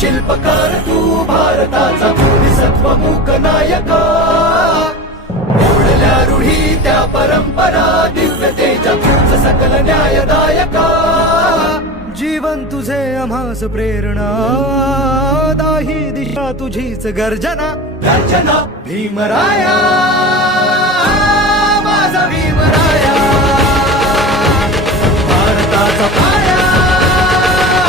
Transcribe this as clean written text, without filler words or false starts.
शिल्पकार तू भारताचा बोधिसत्व मूक नायका ओढल्या रूढी त्या परंपरा दिव्य तेजा तुझ सकल न्यायदायका जीवन तुझे आम्हास प्रेरणा दाही दिशा तुझीच गर्जना भीमराया